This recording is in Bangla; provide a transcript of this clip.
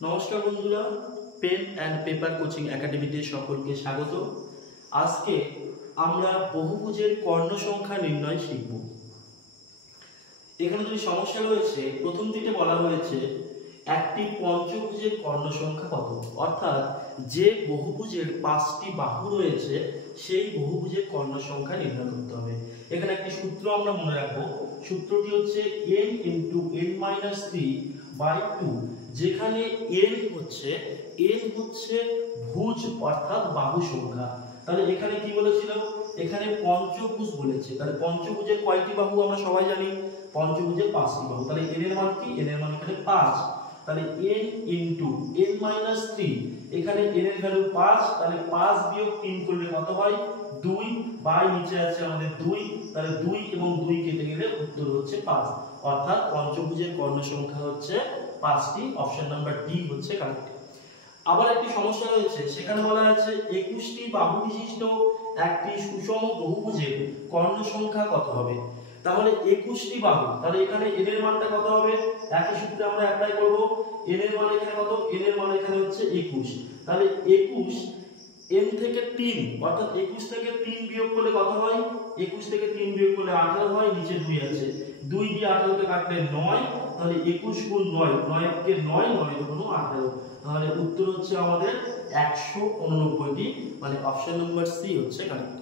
নমস্কার বন্ধুরা, পেন অ্যান্ড পেপার কোচিং একাডেমিতে সকলকে স্বাগত। আজকে আমরা বহুভুজের কর্ণ সংখ্যা নির্ণয় শিখব। এখানে দুটি সমস্যা রয়েছে। প্রথম দিকে বলা হয়েছে একটি পঞ্চভুজের কর্ণ সংখ্যা কত, অর্থাৎ যে বহুভুজের 5টি বাহু রয়েছে সেই বহুভুজের কর্ণ সংখ্যা নির্ণয় করতে হবে। এখানে একটি সূত্র আমরা মনে রাখবো। সূত্রটি হচ্ছে n × n-3/2, যেখানে n হচ্ছে ভুজ অর্থাৎ বাহু সংখ্যা। তাহলে এখানে কি বলেছিল? এখানে পঞ্চভুজ বলেছে। তাহলে পঞ্চভুজের কয়টি বাহু আমরা সবাই জানি? পঞ্চভুজের 5টি বাহু। তাহলে n এর মান কি? n এর মান এখানে 5। তাহলে n × n-3, এখানে n এর ভ্যালু 5। তাহলে 5 বিয়োগ 3 করলে কত হয়? 2। বাই নিচে আছে আমাদের 2। তাহলে 2 এবং 2 কেটে গেলে উত্তর হচ্ছে 5। অর্থাৎ পঞ্চভুজের কর্ণ সংখ্যা হচ্ছে 5টি। অপশন নাম্বার ডি হচ্ছে কারেক্ট। আবার একটি সমস্যা রয়েছে। সেখানে বলা আছে 21টি বাহু বিশিষ্ট একটি সুষম বহুভুজের কর্ণ সংখ্যা কত হবে? তাহলে 21টি বাহু, তাহলে এখানে n এর মানটা কত হবে? একই সূত্রে আমরা অ্যাপ্লাই করব। n এর মান এখানে কত? n এর মান এখানে হচ্ছে 21। তাহলে 21 n থেকে 3, অর্থাৎ 21 থেকে 3 বিয়োগ করলে কত হয়? 21 থেকে 3 বিয়োগ করলে 18 হয়। নিচে 2 আছে, 2 দিয়ে 18 কে কাটলে 9। তাহলে 21 × 9, 9 কে 9, 9 × 18। তাহলে উত্তর হচ্ছে আমাদের 189টি, মানে অপশন নাম্বার সি হচ্ছে কারেক্ট।